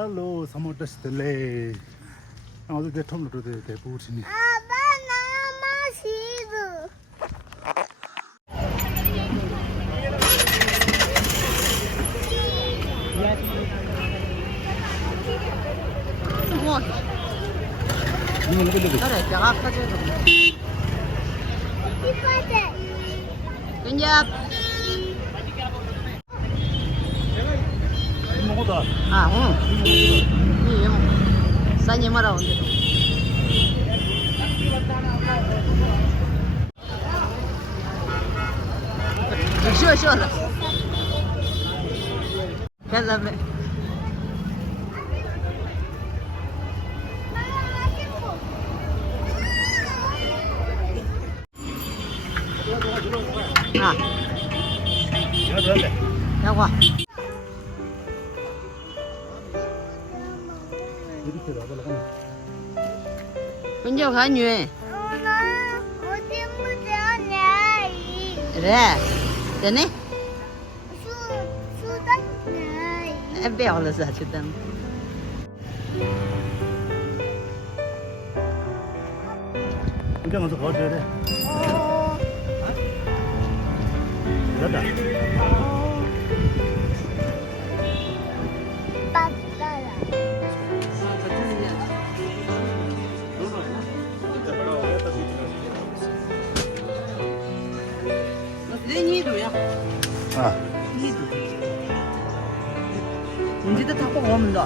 Hello, someone just delay. I was get home to the boat. 그래, 뼈가 커져도. 근접. 먹어다. 아, 응. 이 싸니 뭐라 온대. 쉬어, 쉬어. 그다음에. 아, 야과. 근접 가뉴에. 그래, 되네? 배울었어, 지금. 그냥 가서 가져야 돼. 됐다. 내 니도야. 아, 니도. 언제도 타고 오면 돼.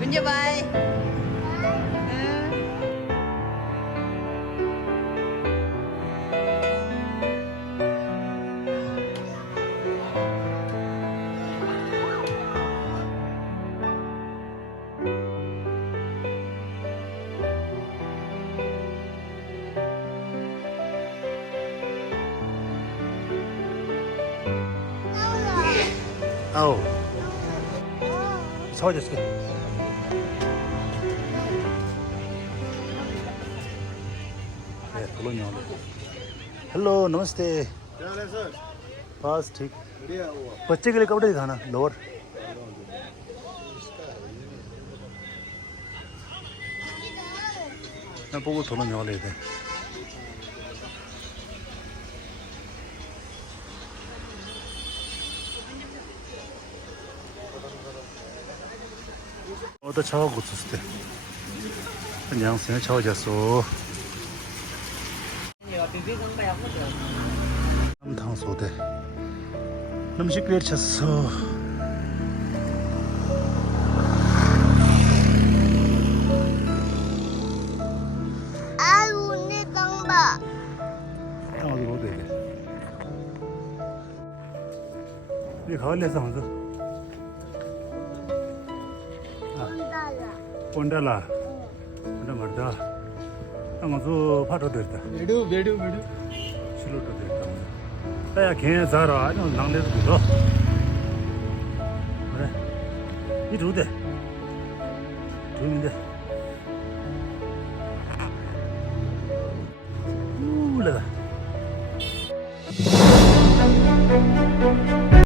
근접 바이. 아우. 사와졌어. बोलो हेलो नमस्ते बस ठीक बच्चे के लिए कपड़े दिखाना लोअर मैं 보고 돈은 영어로 해야 돼 어디 차가 고쳤을 때 그냥 생에 차와졌어 남탕소대 음식 배쳤어 오늘 강바 땅 어디 어디 이 가을에서 먼저 본달라 본달 말다 아무도 파도 됐다 बेडू बेडू बेडू 실로도 됐다 따야 걔 자라 아주 낭내도 들어 그래 이 두대 두인데